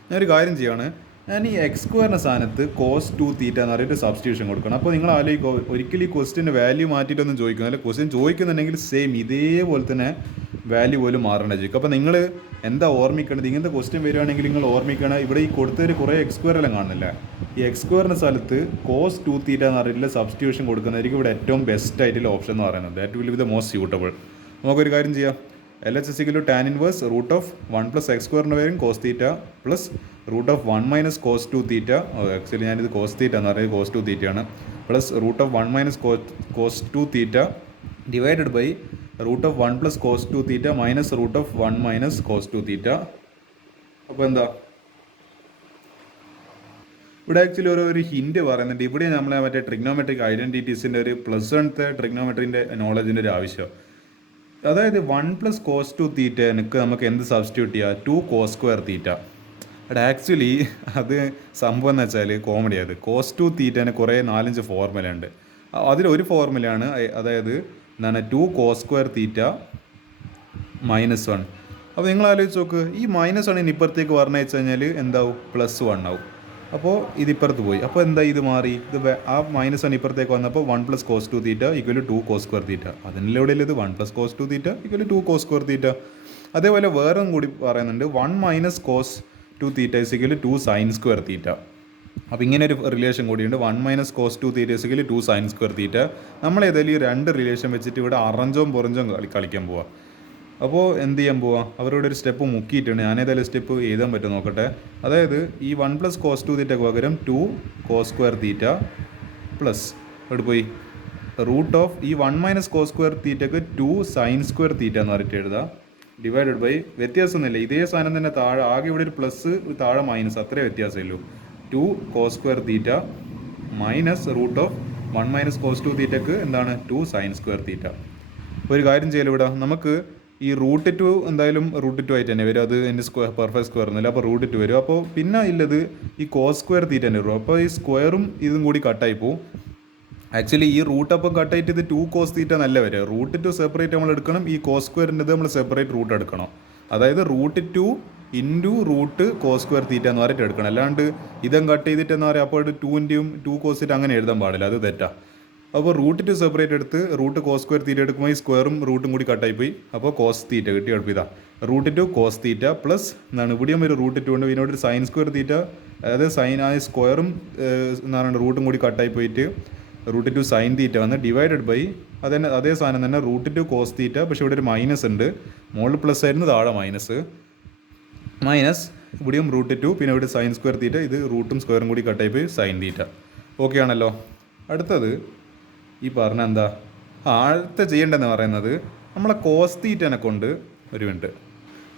ഞാനൊരു കാര്യം ചെയ്യുകയാണ്. ഞാൻ ഈ x² സ്ഥാനത്ത് cos 2θ എന്ന് പറഞ്ഞിട്ട് സബ്സ്റ്റിറ്റ്യൂഷൻ കൊടുക്കണം. അപ്പോൾ നിങ്ങൾ ആലോചിക്കുക, ഒരിക്കലും ഈ ക്വസ്റ്റിൻ്റെ വാല്യൂ മാറ്റിയിട്ടൊന്നും ചോദിക്കുന്നില്ല. ക്വസ്റ്റ്യൻ ചോദിക്കുന്നുണ്ടെങ്കിൽ സെയിം ഇതേപോലെ തന്നെ വാല്യൂ പോലും മാറേണ്ട ചോദിക്കും. അപ്പോൾ നിങ്ങൾ എന്താ ഓർമ്മിക്കേണ്ടത്? ഇങ്ങനത്തെ ക്വസ്റ്റ്യൻ വരികയാണെങ്കിൽ നിങ്ങൾ ഓർമ്മിക്കണം, ഇവിടെ ഈ കൊടുത്തതിൽ കുറേ x² എല്ലാം കാണുന്നില്ല. ഈ x² സ്ഥലത്ത് cos 2θ എന്ന് പറഞ്ഞിട്ടുള്ള സബ്സ്റ്റിറ്റ്യൂഷൻ കൊടുക്കുന്നതായിരിക്കും ഇവിടെ ഏറ്റവും ബെസ്റ്റ് ആയിട്ടുള്ള ഓപ്ഷൻ എന്ന് പറയുന്നത്. That will be the most suitable. നമുക്കൊരു കാര്യം ചെയ്യാം. LHS = tan inverse root of 1+x² എന്ന് പറയും cos θ plus root of 1 - cos 2θ. Actually ഞാനിത് cos θ എന്ന് പറയുന്നത് cos 2θ ആണ്. Plus root of 1 - cos 2θ divided by root of 1 + cos 2θ minus root of 1 - cos 2θ. അപ്പോൾ എന്താ ഇവിടെ ആക്ച്വലി ഒരു ഹിൻറ്റ് പറയുന്നുണ്ട്. ഇവിടെ നമ്മളെ മറ്റേ ട്രിഗ്നോമെട്രിക് ഐഡൻറ്റിറ്റീസിൻ്റെ ഒരു +1 ട്രിഗ്നോമെട്രിൻ്റെ നോളജിൻ്റെ ഒരു ആവശ്യം. അതായത് 1 + cos 2θ നമുക്ക് എന്ത് സബ്സ്റ്റിറ്റ്യൂട്ട് ചെയ്യുക? 2 cos² θ. അവിടെ ആക്ച്വലി അത് സംഭവം എന്ന് വെച്ചാൽ കോമഡി. അത് cos 2θ കുറേ 4-5 ഫോർമുല ഉണ്ട്. അതിലൊരു ഫോർമുലയാണ്, അതായത് 2 cos² θ -1. അപ്പോൾ നിങ്ങൾ ആലോചിച്ച് നോക്ക്, ഈ -1 ഇപ്പുറത്തേക്ക് പറഞ്ഞു വെച്ച് കഴിഞ്ഞാൽ എന്താവും? +1 ആവും. അപ്പോൾ ഇതിപ്പുറത്ത് പോയി. അപ്പോൾ എന്താ ഇത് മാറി? ആ -1 ഇപ്പുറത്തേക്ക് വന്നപ്പോൾ 1 + cos 2θ = 2 cos² θ. അതിനിലൂടെ ഇത് 1 + cos 2θ = 2 cos² θ. അതേപോലെ വേറെ കൂടി പറയുന്നുണ്ട്, 1 - cos 2θ = 2 sin² θ. അപ്പോൾ ഇങ്ങനെ ഒരു റിലേഷൻ കൂടിയുണ്ട്. 1 - cos 2θ = 2 sin² θ. നമ്മൾ ഏതായാലും ഈ 2 റിലേഷൻ വെച്ചിട്ട് ഇവിടെ അറഞ്ചോം പൊറഞ്ചോം കളിക്കാൻ പോവാം. അപ്പോൾ എന്ത് ചെയ്യാൻ പോവാം? അവരോട് ഒരു സ്റ്റെപ്പ് മുക്കിയിട്ടുണ്ട്. ഞാനേതായാലും സ്റ്റെപ്പ് എഴുതാൻ പറ്റും നോക്കട്ടെ. അതായത് ഈ 1 + cos 2θ പകരം 2 cos² θ പ്ലസ് അവിടെ പോയി റൂട്ട് ഓഫ് ഈ 1 - cos² θക്ക് 2 sin² θ എന്ന് പറഞ്ഞിട്ട് എഴുതാം. ഡിവൈഡഡ് ബൈ വ്യത്യാസമൊന്നുമില്ല, ഇതേ സാധനം തന്നെ താഴെ, ആകെ ഇവിടെ ഒരു പ്ലസ് താഴെ മൈനസ്, അത്രേ വ്യത്യാസമല്ലോ. 2 cos² θ minus root of 1 - cos 2θക്ക് 2 sin² θ. ഒരു കാര്യം ചെയ്യലും ഇവിടെ നമുക്ക് ഈ √2 എന്തായാലും √2 ആയിട്ട് തന്നെ വരും. അത് എൻ്റെ പെർഫെക്റ്റ് സ്ക്വയർ ഒന്നുമില്ല, അപ്പോൾ √2 വരും. അപ്പോൾ പിന്നെ ഇല്ലത് ഈ cos² θ തന്നെ വരും. അപ്പോൾ ഈ സ്ക്വയറും ഇതും കൂടി കട്ടായി പോവും. ആക്ച്വലി ഈ റൂട്ട് അപ്പം കട്ടായിട്ട് ഇത് 2 cos θ നല്ല വരും. √2 സെപ്പറേറ്റ് നമ്മൾ എടുക്കണം, ഈ cos² നമ്മൾ സെപ്പറേറ്റ് റൂട്ട് എടുക്കണം. അതായത് √2 × √cos² θ എന്ന് പറഞ്ഞിട്ട് എടുക്കണം. അല്ലാണ്ട് ഇതും കട്ട് ചെയ്തിട്ട് എന്ന് പറയാം അപ്പോൾ 2 2 cos θ അങ്ങനെ എഴുതാൻ പാടില്ല, അത് തെറ്റാ. അപ്പോൾ √2 സെപ്പറേറ്റ് എടുത്ത് cos² θ എടുക്കുമ്പോൾ ഈ സ്ക്വയറും റൂട്ടും കൂടി കട്ടായി പോയി. അപ്പോൾ cos θ കിട്ടി. എളുപ്പിതാ √2 cos θ പ്ലസ് ഇവിടെയും ഒരു √2 ഉണ്ട്, ഇതിനോട് ഒരു sin² θ, അതായത് സൈൻ ആയ സ്ക്വയറും റൂട്ടും കൂടി കട്ടായി പോയിട്ട് √2 sin θ വന്ന് ഡിവൈഡഡ് ബൈ അതേ സാധനം തന്നെ √2 cos θ. പക്ഷേ ഇവിടെ ഒരു മൈനസ് ഉണ്ട്, മുകളിൽ പ്ലസ് ആയിരുന്നു, താഴെ മൈനസ് ഇവിടെയും √2, പിന്നെ ഇവിടെ സൈൻ സ്ക്വയർ തീറ്റ, ഇത് റൂട്ടും സ്ക്വയറും കൂടി കട്ടായി പോയി സൈൻ തീറ്റ. ഓക്കെ ആണല്ലോ. അടുത്തത് ഈ പറഞ്ഞ എന്താ അടുത്ത ചെയ്യേണ്ടതെന്ന് പറയുന്നത് നമ്മളെ കോസ് തീറ്റനെ കൊണ്ട് ഒരു മിനിറ്റ്.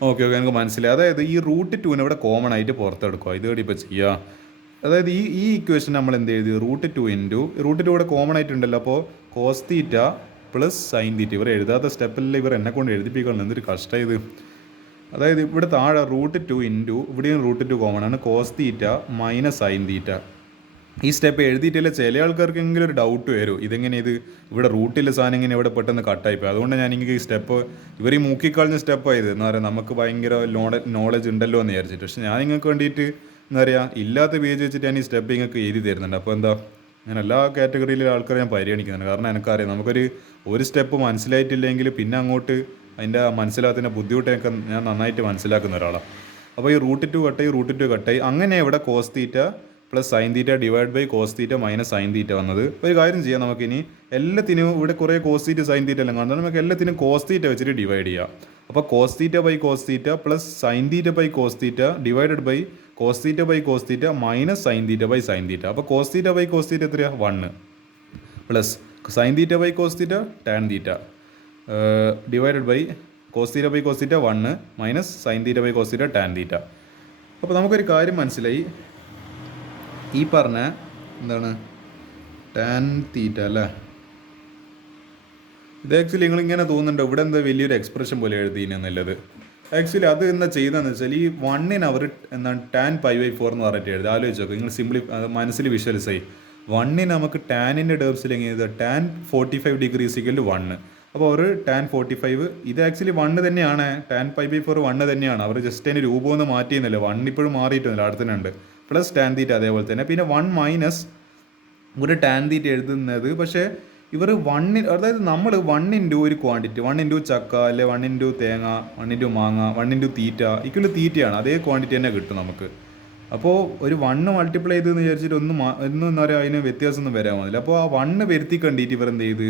ഓക്കെ എനിക്ക് മനസ്സിലായി. അതായത് ഈ √2 ഇവിടെ കോമൺ ആയിട്ട് പുറത്തെടുക്കുക. ഇത് കൂടി ഇപ്പോൾ ചെയ്യുക. അതായത് ഈ ഇക്വേഷൻ നമ്മൾ എന്ത് ചെയ്തു, √2 ഇവിടെ കോമൺ ആയിട്ടുണ്ടല്ലോ. അപ്പോൾ cos theta plus sine theta. ഇവർ എഴുതാത്ത സ്റ്റെപ്പിൽ ഇവർ എന്നെ കൊണ്ട് എഴുതിപ്പിക്കണം. എന്തൊരു കഷ്ടം ഇത്. അതായത് ഇവിടെ താഴെ √2 ഇവിടെയും √2 കോമൺ ആണ്, cos theta minus sine theta. ഈ സ്റ്റെപ്പ് എഴുതിയിട്ടില്ല. ചില ആൾക്കാർക്കെങ്കിലും ഒരു ഡൗട്ട് വരും, ഇതെങ്ങനെ ഇത് ഇവിടെ റൂട്ടിലെ സാധനം ഇങ്ങനെ ഇവിടെ പെട്ടെന്ന് കട്ടായിപ്പോയി. അതുകൊണ്ട് ഞാൻ എനിക്ക് ഈ സ്റ്റെപ്പ് ഇവർ ഈ മൂക്കിക്കളഞ്ഞ സ്റ്റെപ്പായത് എന്ന് പറയാം. നമുക്ക് ഭയങ്കര നോളജ് ഉണ്ടല്ലോ എന്ന് വിചാരിച്ചിട്ട്. പക്ഷെ ഞാൻ നിങ്ങൾക്ക് വേണ്ടിയിട്ട് എന്താ പറയുക, ഇല്ലാത്ത പേജ് വെച്ചിട്ട് ഞാൻ ഈ സ്റ്റെപ്പ് നിങ്ങൾക്ക് എഴുതി തരുന്നുണ്ട്. അപ്പോൾ എന്താ, ഞാൻ എല്ലാ കാറ്റഗറിയിലെ ആൾക്കാരെ ഞാൻ പരിഗണിക്കുന്നുണ്ട്. കാരണം എനിക്കറിയാം ഒരു സ്റ്റെപ്പ് മനസ്സിലായിട്ടില്ലെങ്കിൽ പിന്നെ അങ്ങോട്ട് അതിൻ്റെ മനസ്സിലാത്തതിൻ്റെ ബുദ്ധിമുട്ടൊക്കെ ഞാൻ നന്നായിട്ട് മനസ്സിലാക്കുന്ന ഒരാളാണ്. അപ്പോൾ ഈ √2 കട്ടായി. അങ്ങനെ ഇവിടെ cos theta plus sine theta divide by cos theta minus sine theta വന്നത്. ഒരു കാര്യം ചെയ്യാം, നമുക്കിനി എല്ലാത്തിനും ഇവിടെ കുറേ കോസ് തീറ്റ സൈൻ തീറ്റ എല്ലാം കാണുന്നത്, നമുക്ക് എല്ലാത്തിനും കോസ് തീറ്റ വെച്ചിട്ട് ഡിവൈഡ് ചെയ്യാം. അപ്പോൾ cos theta by cos theta plus sine theta by cos theta divided by cos theta by cos theta minus sine theta by sine theta. അപ്പോൾ cos theta by cos theta എത്രയാണ്, 1 plus sine theta by cos theta tan theta divided by cos theta by cos theta 1 minus sine theta by cos theta tan theta. അപ്പോൾ നമുക്കൊരു കാര്യം മനസ്സിലായി. ഈ പറഞ്ഞ എന്താണ് tan theta അല്ലേ, ഇത് ആക്ച്വലി നിങ്ങളിങ്ങനെ തോന്നുന്നുണ്ടോ ഇവിടെ എന്താ വലിയൊരു എക്സ്പ്രഷൻ പോലെ എഴുതിയെന്നുള്ളത്. ആക്ച്വലി അത് എന്താ ചെയ്തതെന്ന് വെച്ചാൽ ഈ 1 അവർ എന്താണ് ടാൻ π/4 എന്ന് പറഞ്ഞിട്ട് എഴുതി. ആലോചിച്ച് നോക്കുക, നിങ്ങൾ സിംപ്ലി മനസ്സിൽ വിഷ്വലൈസ് ചെയ്യും. 1 നമുക്ക് ടാനിൻ്റെ ടേംസിൽ എങ്ങനെ എഴുതുക, ടാൻ 45 ഡിഗ്രി = 1. അപ്പോൾ ഒരു ടാൻ 45 ഇത് ആക്ച്വലി 1 തന്നെയാണ്, ടാൻ π/4 1 തന്നെയാണ്. അവർ ജസ്റ്റ് അതിന് രൂപമൊന്നും മാറ്റിയെന്നില്ല, 1 ഇപ്പോഴും മാറിയിട്ടൊന്നുമില്ല, അവിടെ തന്നെ ഉണ്ട്. പ്ലസ് ടാൻ തീറ്റ അതേപോലെ തന്നെ. പിന്നെ 1 മൈനസ് ഒരു ടാൻ തീറ്റ എഴുതുന്നത്. പക്ഷേ ഇവർ 1 അതായത് നമ്മൾ 1 ഇൻറ്റു ഒരു ക്വാണ്ടിറ്റി, 1 ഇൻറ്റു ചക്ക അല്ലെ 1 ഇൻറ്റു തേങ്ങ, 1 ഇൻറ്റു മാങ്ങ, 1 ഇൻറ്റു തീറ്റ തീറ്റയാണ്, അതേ ക്വാണ്ടിറ്റി തന്നെ കിട്ടും നമുക്ക്. അപ്പോൾ ഒരു 1 മൾട്ടിപ്ലൈ ചെയ്തെന്ന് വിചാരിച്ചിട്ട് ഒന്നും എന്താ പറയുക, അതിന് വ്യത്യാസമൊന്നും വരാൻ മതില്ല. അപ്പോൾ ആ 1 വരുത്തി കണ്ടിട്ട് ഇവർ എന്ത് ചെയ്ത്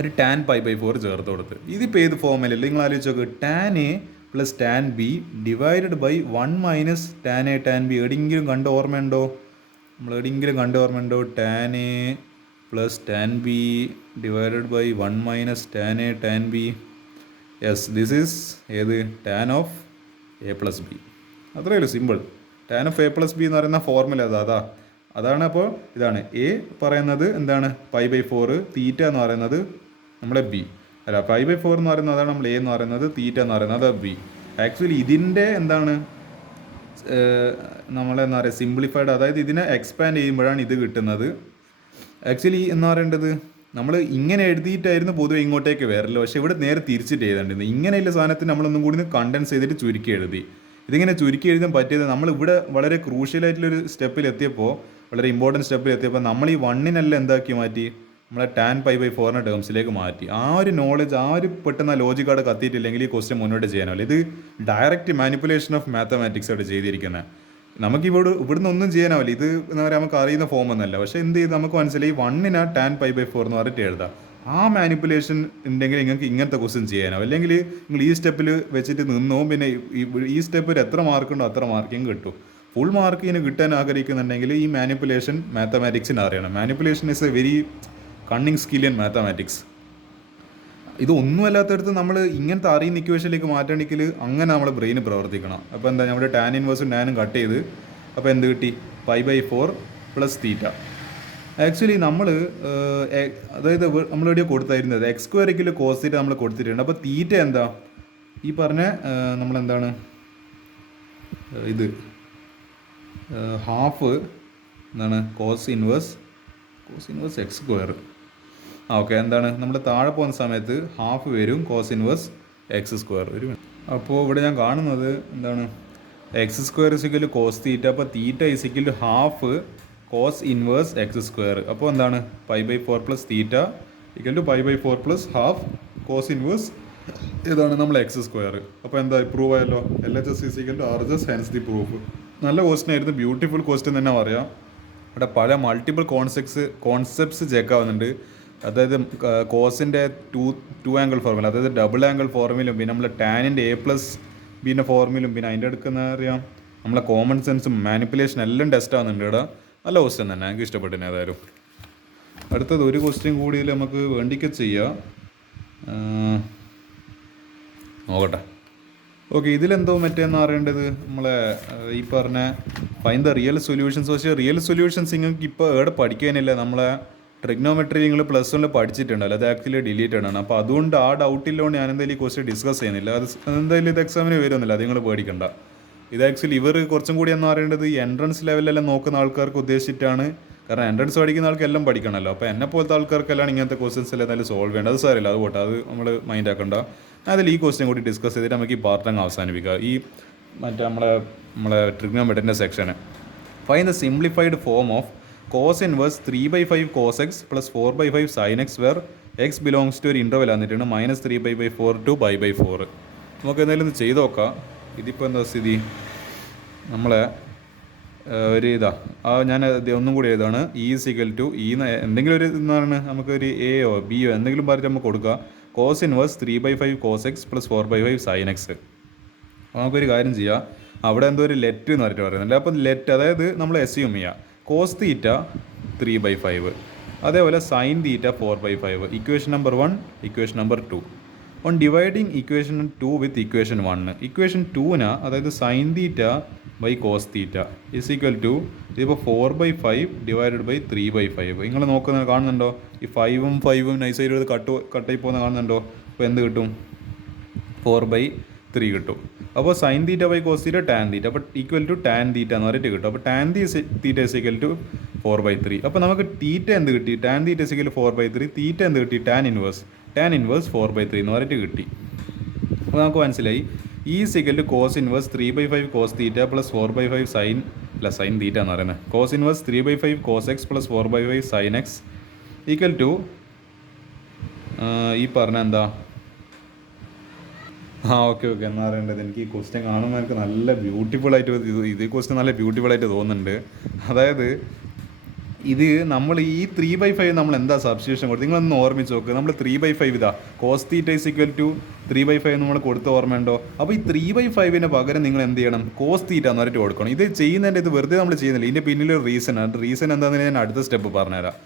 ഒരു ടാൻ π/4 ചേർത്ത് കൊടുത്ത്. ഇതിപ്പോൾ ഏത് ഫോമിലല്ല നിങ്ങൾ ആലോചിച്ച് നോക്ക്, tan A plus tan B divided by 1 minus tan A tan B. എവിടെയെങ്കിലും കണ്ട ഓർമ്മയുണ്ടോ, tan A plus tan B divided by 1 minus tan A tan B. Yes, this is ഏത് tan of A plus B. അത്രയേ ഉള്ളൂ, simple. Tan of A plus B എന്ന് പറയുന്ന formula അതാണ്. അപ്പോൾ ഇതാണ് എ പറയുന്നത് എന്താണ് π/4, തീറ്റ എന്ന് പറയുന്നത് നമ്മളെ ബി അല്ല, π/4 എന്ന് പറയുന്നത് അതാണ് നമ്മൾ എ എന്ന് പറയുന്നത്, തീറ്റ എന്ന് പറയുന്നത് അത് ബി. ആക്ച്വലി ഇതിൻ്റെ എന്താണ് നമ്മളെന്താ പറയുക സിംപ്ലിഫൈഡ്, അതായത് ഇതിനെ എക്സ്പാൻഡ് ചെയ്യുമ്പോഴാണ് ഇത് കിട്ടുന്നത്. ആക്ച്വലി എന്ന് പറയേണ്ടത് നമ്മൾ ഇങ്ങനെ എഴുതിയിട്ടായിരുന്നു പൊതുവെ ഇങ്ങോട്ടേക്ക് വരല്ലോ. പക്ഷേ ഇവിടെ നേരെ തിരിച്ചിട്ട് എഴുതേണ്ടത്. ഇങ്ങനെയുള്ള സാധനത്തിന് നമ്മളൊന്നും കൂടി കണ്ടൻസ് ചെയ്തിട്ട് ചുരുക്കി എഴുതി. ഇതിങ്ങനെ ചുരുക്കി എഴുതാൻ പറ്റിയത് നമ്മളിവിടെ വളരെ ക്രൂഷ്യലായിട്ടുള്ളൊരു സ്റ്റെപ്പിൽ എത്തിയപ്പോൾ, വളരെ ഇമ്പോർട്ടൻറ്റ് സ്റ്റെപ്പിൽ എത്തിയപ്പോൾ നമ്മൾ ഈ 1 എന്താക്കി മാറ്റി, നമ്മളെ ടാൻ π/4 ടേംസിലേക്ക് മാറ്റി. ആ ഒരു നോളജ്, ആ ഒരു പെട്ടെന്ന് ലോജിക്കാട് കത്തിയിട്ടില്ലെങ്കിൽ ഈ ക്വസ്റ്റ്യൻ മുന്നോട്ട് ചെയ്യാനല്ലോ. ഇത് ഡയറക്റ്റ് മാനിപ്പുലേഷൻ ഓഫ് മാത്തമാറ്റിക്സ് ആയിട്ട് ചെയ്തിരിക്കുന്നത്. ഇവിടുന്ന് ഒന്നും ചെയ്യാനാവില്ല. ഇത് എന്താ പറയുക, നമുക്ക് അറിയുന്ന ഫോം ഒന്നല്ല. പക്ഷേ എന്ത് ചെയ്ത് നമുക്ക് മനസ്സിലായി 1 ടാൻ π/4 എന്ന് പറഞ്ഞിട്ട് എഴുതാം. ആ മാനിപ്പുലേഷൻ ഉണ്ടെങ്കിൽ നിങ്ങൾക്ക് ഇങ്ങനത്തെ ക്വസ്റ്റ്യൻ ചെയ്യാനാവും. അല്ലെങ്കിൽ നിങ്ങൾ ഈ സ്റ്റെപ്പിൽ വെച്ചിട്ട് നിന്നോ, പിന്നെ ഈ സ്റ്റെപ്പിൽ എത്ര മാർക്കുണ്ടോ അത്ര മാർക്കിങ് കിട്ടും. ഫുൾ മാർക്ക് ഇതിന് കിട്ടാൻ ആഗ്രഹിക്കുന്നുണ്ടെങ്കിൽ ഈ മാനിപ്പുലേഷൻ മാത്തമാറ്റിക്സിന് അറിയണം. Manipulation is a very cunning skill in mathematics. ഇതൊന്നുമല്ലാത്തടത്ത് നമ്മൾ ഇങ്ങനത്തെ അറിയുന്ന ഇക്വേഷനിലേക്ക് മാറ്റണമെങ്കിൽ അങ്ങനെ നമ്മുടെ ബ്രെയിൻ പ്രവർത്തിക്കണം. അപ്പോൾ എന്താ, നമ്മുടെ ടാൻ ഇൻവേഴ്സും ടാനും കട്ട് ചെയ്ത് അപ്പോൾ എന്ത് കിട്ടി, π/4 പ്ലസ് തീറ്റ. ആക്ച്വലി നമ്മൾ അതായത് നമ്മളെവിടെയോ കൊടുത്തായിരുന്നത് x² കോസ് തീറ്റ നമ്മൾ കൊടുത്തിട്ടുണ്ട്. അപ്പോൾ തീറ്റ എന്താ, ഈ പറഞ്ഞ നമ്മളെന്താണ് ഇത് ഹാഫ് എന്താണ് കോസ് ഇൻവേഴ്സ് x². ഓക്കെ, എന്താണ് നമ്മൾ താഴെ പോകുന്ന സമയത്ത് ഹാഫ് വരും കോസ് ഇൻവേഴ്സ് x². ഒരു മിനിറ്റ്. അപ്പോൾ ഇവിടെ ഞാൻ കാണുന്നത് എന്താണ്, x² കോസ് തീറ്റ. അപ്പോൾ തീറ്റ = ഹാഫ് കോസ് ഇൻവേഴ്സ് x². അപ്പോൾ എന്താണ് π/4 plus theta π/4 plus half cos inverse ഇതാണ് നമ്മൾ x². അപ്പോൾ എന്താ പ്രൂവ് ആയല്ലോ, LHS = RHS, hence the proof. നല്ല ക്വസ്റ്റ്യൻ ആയിരുന്നു, ബ്യൂട്ടിഫുൾ ക്വസ്റ്റ്യൻ തന്നെ പറയാം. ഇവിടെ പല മൾട്ടിപ്പിൾ കോൺസെപ്റ്റ്സ് ചെക്ക് ആവുന്നുണ്ട്. അതായത് കോസിൻ്റെ ടു ആംഗിൾ ഫോർമുല, അതായത് ഡബിൾ ആംഗിൾ ഫോർമുലയും, പിന്നെ നമ്മൾ ടാനിൻ്റെ A+ പിന്നെ ഫോർമുലും പിന്നെ അതിൻ്റെ അടുക്കുന്ന അറിയാം നമ്മളെ കോമൺ സെൻസും മാനിപ്പുലേഷൻ എല്ലാം ടെസ്റ്റ് ആവുന്നുണ്ട് ഇവിടെ. നല്ല ക്വസ്റ്റ്യൻ തന്നെ, എനിക്ക് ഇഷ്ടപ്പെട്ടു ഏതായാലും. അടുത്തത് ഒരു ക്വസ്റ്റ്യൻ കൂടി നമുക്ക് വേണ്ടിക്ക് ചെയ്യാം. നോക്കട്ടെ. ഓക്കെ, ഇതിലെന്തോ മറ്റേന്ന് അറിയേണ്ടത് നമ്മളെ ഈ പറഞ്ഞ ഫൈൻ ദ റിയൽ സൊല്യൂഷൻസ്. പക്ഷേ റിയൽ സൊല്യൂഷൻസ് നിങ്ങൾക്ക് ഇപ്പോൾ എവിടെ പഠിക്കാനില്ല. നമ്മളെ ട്രിഗ്നോമെട്രി നിങ്ങൾ പ്ലസ് വണ്ണിൽ പഠിച്ചിട്ടുണ്ടല്ലോ, അത് ആക്ച്വലി ഡിലീറ്റഡ് ആണ്. അപ്പോൾ അതുകൊണ്ട് ആ ഡൗട്ടില്ലോണ്ട് ഞാൻ എന്തായാലും ഈ ക്വസ്റ്റ്യൻ ഡിസ്കസ് ചെയ്യുന്നില്ല. അത് എന്തായാലും ഇത് എക്സാമിന് വരുന്നില്ല, അത് നിങ്ങൾ പേടിക്കണ്ട. ഇത് ആക്ച്വലി ഇവർ കുറച്ചും കൂടി എന്ന് പറയേണ്ടത് ഈ എൻട്രൻസ് ലെവലിലെല്ലാം നോക്കുന്ന ആൾക്കാർക്ക് ഉദ്ദേശിച്ചിട്ടാണ്. കാരണം എൻട്രൻസ് പഠിക്കുന്ന ആൾക്ക് എല്ലാം പഠിക്കണമല്ലോ. അപ്പോൾ എന്നെ പോലത്തെ ആൾക്കാർക്കെല്ലാം ഇങ്ങനത്തെ ക്വസ്റ്റ്യൻസ് എല്ലാം എന്തായാലും സോൾവ് ചെയ്യേണ്ടത്. അത് സാരമില്ല, അത് പോട്ടെ, അത് നമ്മൾ മൈൻഡ് ആക്കണ്ട. അതിൽ ഈ ക്വസ്റ്റ്യൻ കൂടി ഡിസ്കസ് ചെയ്തിട്ട് നമുക്ക് ഈ പാർട്ട് അങ്ങ് അവസാനിപ്പിക്കുക. ഈ മറ്റേ നമ്മളെ ട്രിഗ്നോമെട്രിൻ്റെ സെക്ഷന്. Find the simplified form of cos inverse 3/5 cos x plus 4/5 sine x where x belongs to ഒരു ഇൻ്റർവെൽ വന്നിട്ടുണ്ട് -3/4 ടു π/4. നമുക്ക് എന്തായാലും ഒന്ന് ചെയ്ത് നോക്കാം. ഇതിപ്പോൾ എന്താ സ്ഥിതി, നമ്മളെ ഒരു ഞാൻ ഒന്നും കൂടി എഴുതാണ്. E=, എന്തെങ്കിലും ഒരു എന്താണ് നമുക്കൊരു എയോ ബിയോ എന്തെങ്കിലും പറഞ്ഞിട്ട് നമുക്ക് കൊടുക്കുക. Cos inverse 3/5 cos x plus 4/5 sine x. അപ്പോൾ നമുക്കൊരു കാര്യം ചെയ്യാം, അവിടെ എന്തോ ഒരു ലെറ്റ് എന്ന് പറഞ്ഞിട്ട് പറയുന്നില്ല. അപ്പോൾ ലെറ്റ് അതായത് നമ്മൾ എസ്യൂം ചെയ്യുക കോസ് തീറ്റ 3/5, അതേപോലെ sine theta 4/5. Equation number 1, equation number 2. On dividing equation 2 with equation 1, equation 2ന് അതായത് sine theta by cos theta = ഇതിപ്പോൾ 4/5 ഡിവൈഡഡ് ബൈ 3/5. നിങ്ങൾ കാണുന്നുണ്ടോ ഈ 5ഉം 5ഉം നൈസായിട്ട് കട്ടായി പോകുന്ന കാണുന്നുണ്ടോ? അപ്പോൾ എന്ത് കിട്ടും? 4/3 കിട്ടും. അപ്പോൾ sine theta by cos theta tan theta, അപ്പോൾ tan തീറ്റ എന്ന് പറഞ്ഞിട്ട് കിട്ടും. അപ്പോൾ ടാൻ തീറ്റ = 4/3. അപ്പോൾ നമുക്ക് തീറ്റ എന്ത് കിട്ടി? Tan theta = 4/3. തീറ്റ എന്ത് കിട്ടി? ടാൻ ഇൻവേഴ്സ് 4/3 എന്ന് പറഞ്ഞിട്ട് കിട്ടി. അപ്പോൾ നമുക്ക് മനസ്സിലായി E= cos inverse 3/5 cos theta plus 4/5 sine theta എന്ന് പറയുന്നത്. Cos inverse 3/5 cos x plus 4/5 sine x = ഈ പറഞ്ഞ എന്താ? ഓക്കെ എന്ന് പറയേണ്ടത്. എനിക്ക് ഈ ക്വസ്റ്റ്യൻ കാണുമ്പോൾ എനിക്ക് നല്ല ബ്യൂട്ടിഫുള്ളായിട്ട് ഇത് ക്വസ്റ്റ്യൻ നല്ല ബ്യൂട്ടിഫുള്ളായിട്ട് തോന്നുന്നുണ്ട്. അതായത് ഇത് നമ്മൾ ഈ 3/5 നമ്മൾ എന്താ സബ്സ്റ്റിറ്റ്യൂഷൻ കൊടുത്ത് നിങ്ങളൊന്ന് ഓർമ്മിച്ച് നോക്ക്. നമ്മൾ 3/5 കോസ് തീറ്റ = 3/5 നമ്മൾ കൊടുത്ത ഓർമ്മയുണ്ടോ? അപ്പോൾ ഈ 3/5 പകരം നിങ്ങൾ എന്ത് ചെയ്യണം? കോസ് തീറ്റ എന്ന് പറഞ്ഞിട്ട് കൊടുക്കണം. ഇത് ചെയ്യുന്നതിൻ്റെ ഇത് വെറുതെ നമ്മൾ ചെയ്യുന്നില്ല, ഇതിൻ്റെ പിന്നിലൊരു റീസണാണ്. റീസൺ എന്താണെന്ന് ഞാൻ അടുത്ത സ്റ്റെപ്പ് പറഞ്ഞുതരാം.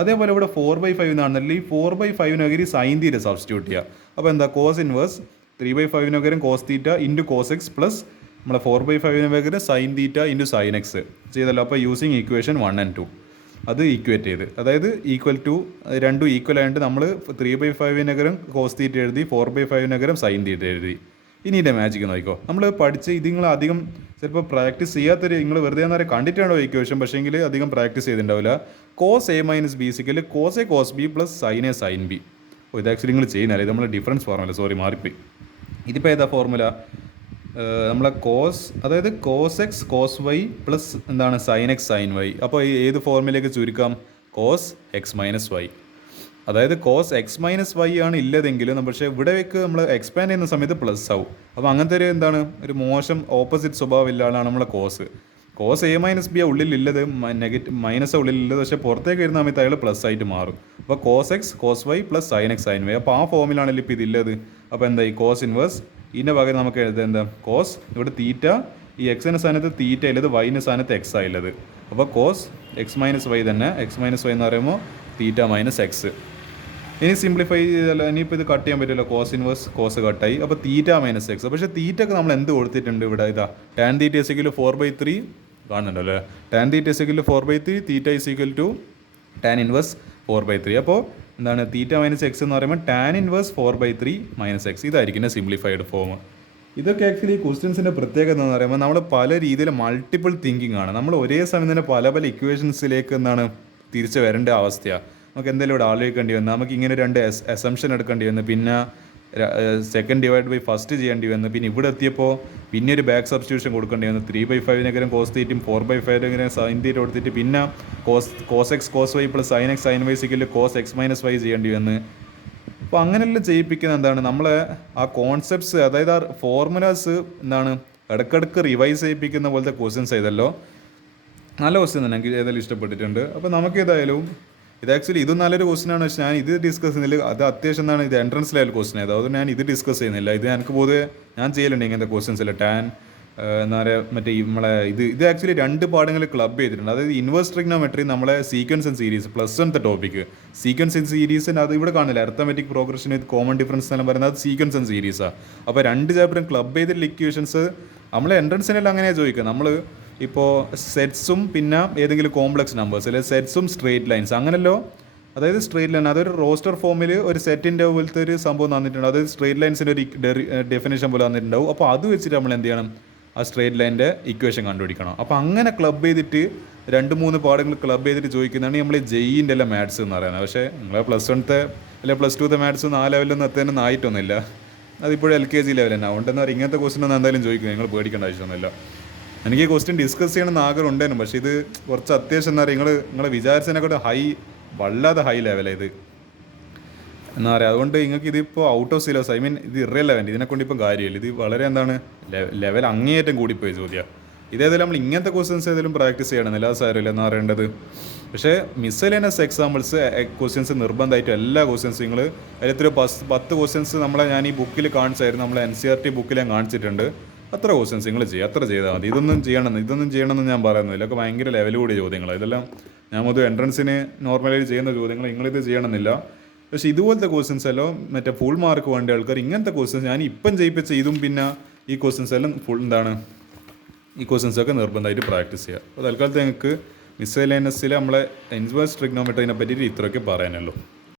അതേപോലെ ഇവിടെ 4/5 എന്നാണെന്നല്ല, ഈ 4/5 പകരം സൈൻ തീറ്റ സബ്സ്റ്റിറ്റ്യൂട്ട് ചെയ്യുക. അപ്പോൾ എന്താ? കോസ് ഇൻവേഴ്സ് 3/5 പകരം cos theta into cos x plus നമ്മളെ 4/5 പകരം sine theta into sine x ചെയ്തല്ലോ. അപ്പോൾ യൂസിങ് ഇക്വേഷൻ 1 and 2 അത് ഈക്വേറ്റ് ചെയ്ത്, അതായത് രണ്ടും ഈക്വൽ ആയിട്ട് നമ്മൾ 3/5 പകരം കോസ് തീറ്റ എഴുതി, 4/5 പകരം സൈൻ തീറ്റ എഴുതി. ഇനി ഇതിൻ്റെ മാജിക്ക് നോക്കിക്കോ. നമ്മൾ പഠിച്ച് ഇത് നിങ്ങൾ അധികം ചിലപ്പോൾ പ്രാക്ടീസ് ചെയ്യാത്തൊരു നിങ്ങൾ വെറുതെ നേരം കണ്ടിട്ടാണോ ഇക്വേഷൻ, പക്ഷേങ്കിൽ അധികം പ്രാക്ടീസ് ചെയ്തിട്ടുണ്ടാവില്ല. Cos A - B = cos A cos B plus sine A sine B. ഇത് ആക്ച്വലി നിങ്ങൾ ചെയ്യുന്നില്ല, ഇത് നമ്മൾ ഡിഫറൻസ് ഫോർമുല, സോറി മാറിപ്പോയി. ഇതിപ്പോൾ ഏതാ ഫോർമുല? നമ്മളെ കോസ്, അതായത് cos x cos y plus എന്താണ് സൈൻ എക്സ് സൈൻ വൈ. അപ്പോൾ ഏത് ഫോർമുലയിലേക്ക് ചുരുക്കാം? Cos x minus y. അതായത് കോസ് എക്സ് മൈനസ് വൈ ആണ് ഇല്ലതെങ്കിലും, പക്ഷേ ഇവിടേക്ക് നമ്മൾ എക്സ്പാൻഡ് ചെയ്യുന്ന സമയത്ത് പ്ലസ് ആവും. അപ്പോൾ അങ്ങനത്തെ ഒരു ഒരു മോശം ഓപ്പോസിറ്റ് സ്വഭാവം ഇല്ല ആളാണ് നമ്മളെ കോസ്. കോസ് A - B ഉള്ളിലുള്ളത്, മൈനസ് ഉള്ളിലുള്ളത്, പക്ഷേ പുറത്തേക്ക് വരുന്ന സമയത്ത് അയാൾ പ്ലസ് ആയിട്ട് മാറും. അപ്പോൾ cos x cos y plus sine x sine y. അപ്പോൾ ആ ഫോമിലാണല്ലോ ഇപ്പോൾ ഇതില്ലത്. അപ്പോൾ എന്തായി? കോസ് ഇൻവേഴ്സ് ഇതിൻ്റെ പകരം നമുക്ക് എഴുതാം എന്താ? കോസ് ഇവിടെ തീറ്റ, ഈ എക്സിൻ്റെ സ്ഥാനത്ത് തീറ്റ ഉള്ളത്, വൈൻ്റെ സ്ഥാനത്ത് എക്സ് ആയുള്ളത്. അപ്പോൾ കോസ് എക്സ് മൈനസ് വൈ തന്നെ. എക്സ് മൈനസ് വൈ എന്ന് പറയുമ്പോൾ തീറ്റ മൈനസ് എക്സ്. ഇനി സിംപ്ലിഫൈ ചെയ്തല്ല, ഇനിയിപ്പോൾ ഇത് കട്ട് ചെയ്യാൻ പറ്റില്ല. കോസ് ഇൻവേഴ്സ് കോസ് കട്ടായി. അപ്പോൾ തീറ്റ മൈനസ് എക്സ്. പക്ഷേ തീറ്റക്ക് നമ്മൾ എന്ത് കൊടുത്തിട്ടുണ്ട് ഇവിടെ? ടാൻ തീറ്റ = 4/3 കാണുന്നുണ്ടോ അല്ലേ? ടാൻ തീറ്റ = 4/3, തീറ്റ = ടാൻ ഇൻവേഴ്സ് 4/3. അപ്പോൾ എന്താണ്? തീറ്റ മൈനസ് എക്സ് എന്ന് പറയുമ്പോൾ ടാൻ ഇൻവേഴ്സ് 4/3 മൈനസ് എക്സ്. ഇതായിരിക്കും സിംപ്ലിഫൈഡ് ഫോം. ഇതൊക്കെ ആക്ച്വലി ക്വസ്റ്റ്യൻസിൻ്റെ പ്രത്യേകത എന്ന് പറയുമ്പോൾ നമ്മൾ പല രീതിയിൽ മൾട്ടിപ്പിൾ തിങ്കിങ് ആണ്. നമ്മൾ ഒരേ സമയം തന്നെ പല ഇക്വേഷൻസിലേക്ക് തിരിച്ച് വരേണ്ട അവസ്ഥയാണ്. നമുക്ക് എന്തെങ്കിലും ഇവിടെ ആലോചിക്കേണ്ടി വന്നു, നമുക്ക് ഇങ്ങനെ 2 അസംഷൻ എടുക്കേണ്ടി വന്നു, പിന്നെ സെക്കൻഡ് ഡിവൈഡ് ബൈ ഫസ്റ്റ് ചെയ്യേണ്ടി വന്നു, പിന്നെ ഇവിടെ എത്തിയപ്പോൾ പിന്നെ ഒരു ബാക്ക് സബ്സ്റ്റിറ്റ്യൂഷൻ കൊടുക്കേണ്ടി വന്നു. 3/5 കോസ് തീറ്റയും 4/5 സൈൻ തീറ്റ കൊടുത്തിട്ട് പിന്നെ cos x cos y plus sine x sine y = cos x minus y ചെയ്യേണ്ടി വന്നു. അപ്പോൾ അങ്ങനെയെല്ലാം ചെയ്യിപ്പിക്കുന്ന എന്താണ്? നമ്മളെ ആ കോൺസെപ്റ്റ്സ്, അതായത് ആ ഫോർമുലാസ് ഇടയ്ക്കിടയ്ക്ക് റിവൈസ് ചെയ്യിപ്പിക്കുന്ന പോലത്തെ ക്വസ്റ്റ്യൻസ് ചെയ്തല്ലോ. നല്ല ക്വസ്റ്റ്യൻ തന്നെ, എനിക്ക് ഏതായാലും ഇഷ്ടപ്പെട്ടിട്ടുണ്ട്. അപ്പോൾ നമുക്ക് ഏതായാലും ഇത് ആക്ച്വലി ഇതും നല്ലൊരു ക്വസ്റ്റൻ ആണ്. പക്ഷേ ഞാൻ ഇത് ഡിസ്കസ് ചെയ്യുന്നില്ല. അത് അത്യാവശ്യം എന്താണ് ഇത് എൻട്രൻസ് ലെവൽ ക്വസ്റ്റൻ ആയത്. അതുകൊണ്ട് ഞാൻ ഇത് ഡിസ്കസ് ചെയ്യുന്നില്ല. ഇത് എനിക്ക് പൊതുവെ ഞാൻ ചെയ്യലുണ്ട് ഇങ്ങനത്തെ ക്വസ്റ്റൻസ് അല്ല. എന്താ പറയുക മറ്റേ നമ്മളെ ഇത് ആക്ച്വലി 2 പാഠങ്ങൾ ക്ലബ് ചെയ്തിട്ടുണ്ട്. അതായത് ഇൻവേഴ്സ് ട്രിഗ്നോമെട്രി നമ്മളെ sequence and series +1 topic. Sequence and സീരീസിന് അത് ഇവിടെ കാണില്ല. Arithmetic progression with common difference എന്നെല്ലാം പറയുന്നത് അത് സീക്വൻസ് ആൻഡ് സീരീസാണ്. അപ്പോൾ 2 ചാപ്റ്ററും ക്ലബ് ചെയ്തിട്ടുള്ള ഇക്വേഷൻസ് നമ്മളെ എൻട്രൻസിനെല്ലാം അങ്ങനെയാണ് ചോദിക്കുക. നമ്മൾ ഇപ്പോൾ സെറ്റ്സും പിന്നെ ഏതെങ്കിലും കോംപ്ലക്സ് നമ്പേഴ്സ് അല്ലെങ്കിൽ സെറ്റ്സും സ്ട്രേറ്റ് ലൈൻസ് അങ്ങനെയല്ലോ. അതായത് സ്ട്രേറ്റ് ലൈൻ അതൊരു റോസ്റ്റർ ഫോമിൽ ഒരു സെറ്റിൻ്റെ പോലത്തെ ഒരു സംഭവം തന്നിട്ടുണ്ട്. അതായത് സ്ട്രേറ്റ് ലൈൻസിൻ്റെ ഒരു ഡെഫിനേഷൻ പോലെ തന്നിട്ടുണ്ടാവും. അപ്പോൾ അത് വെച്ചിട്ട് നമ്മൾ എന്ത് ചെയ്യണം, ആ സ്ട്രേറ്റ് ലൈൻ്റെ ഇക്വേഷൻ കണ്ടുപിടിക്കണം. അപ്പോൾ അങ്ങനെ ക്ലബ് ചെയ്തിട്ട് 2-3 പാഠങ്ങൾ ക്ലബ് ചെയ്തിട്ട് ചോദിക്കുന്നതാണ് നമ്മൾ ജെയിൻ്റെ എല്ലാം മാത്സ് എന്ന് പറയുന്നത്. പക്ഷേ നിങ്ങളെ +1 അല്ലെങ്കിൽ +2 മാത്സ് 4 ലെവലൊന്നും എത്താനൊന്നും ആയിട്ടൊന്നുമില്ല. അതിപ്പോഴും LKG ലെവൽ തന്നെ. അതുകൊണ്ടെന്ന് പറയുക ഇങ്ങനത്തെ ക്വസ്റ്റൻ ഒന്നും എന്തായാലും ചോദിക്കും. നിങ്ങൾ പേടിക്കേണ്ട ആവശ്യമൊന്നുമില്ല. എനിക്ക് ഈ ക്വസ്റ്റ്യൻ ഡിസ്കസ് ചെയ്യണമെന്ന് ആഗ്രഹം ഉണ്ടായിരുന്നു. പക്ഷേ ഇത് കുറച്ച് അത്യാവശ്യം എന്താ പറയുക നിങ്ങൾ വിചാരിച്ചതിനെക്കൂടെ വല്ലാതെ ഹൈ ലെവലാണ് ഇത് എന്താ പറയുക. അതുകൊണ്ട് നിങ്ങൾക്ക് ഇതിപ്പോൾ out of syllabus, I mean ഇത് ഇറെലവൻറ്റ്, ഇതിനെക്കൊണ്ട് ഇപ്പം കാര്യമില്ല. ഇത് വളരെ എന്താണ് ലെവൽ അങ്ങേയറ്റം കൂടിപ്പോയി ചോദ്യം. ഇതേതായാലും നമ്മൾ ഇങ്ങനത്തെ ക്വസ്റ്റ്യൻസ് ഏതെങ്കിലും പ്രാക്ടീസ് ചെയ്യണമെന്നില്ല, അത് സാരമില്ല എന്ന് പറയേണ്ടത്. പക്ഷേ മിസ്സലേനിയസ് എക്സാമ്പിൾസ് ക്വസ്റ്റ്യൻസ് നിർബന്ധമായിട്ടും എല്ലാ ക്വസ്റ്റ്യൻസും നിങ്ങൾ അതിലൊരു 10 ക്വസ്റ്റ്യൻസ് ഞാൻ ഈ ബുക്കിൽ കാണിച്ചായിരുന്നു. നമ്മൾ NCERT ബുക്കിൽ ഞാൻ കാണിച്ചിട്ടുണ്ട്. അത്ര ക്വസ്റ്റ്യൻസ് നിങ്ങൾ ചെയ്യുക, അത്ര ചെയ്താൽ മതി. ഇതൊന്നും ചെയ്യണമെന്ന് ഞാൻ പറയുന്നില്ല. ഇതൊക്കെ ഭയങ്കര ലെവൽ കൂടിയ ചോദ്യങ്ങളാണ്. ഇതെല്ലാം ഞാൻ പൊതുവെ എൻട്രൻസിന് നോർമലായി ചെയ്യുന്ന ചോദ്യങ്ങൾ. നിങ്ങളിത് ചെയ്യണമെന്നില്ല. പക്ഷേ ഇതുപോലത്തെ ക്വസ്റ്റ്യൻസ് എല്ലാം മറ്റേ ഫുൾ മാർക്ക് വേണ്ട ആൾക്കാർ ഇങ്ങനത്തെ ക്വസ്റ്റ്യൻസ് ഞാൻ ഇപ്പം ചെയ്യിപ്പിച്ച ഇതും പിന്നെ ഈ ക്വസ്റ്റ്യൻസ് എല്ലാം ഈ ക്വസ്റ്റ്യൻസൊക്കെ നിർബന്ധമായിട്ട് പ്രാക്ടീസ് ചെയ്യുക. അപ്പോൾ തൽക്കാലത്ത് ഞങ്ങൾക്ക് മിസ്സലേനിയസിൽ നമ്മളെ ഇൻവേഴ്സ് ട്രിഗ്നോമെട്രീനെ പറ്റിയിട്ട് ഇത്രയൊക്കെ പറയാനുള്ളൂ.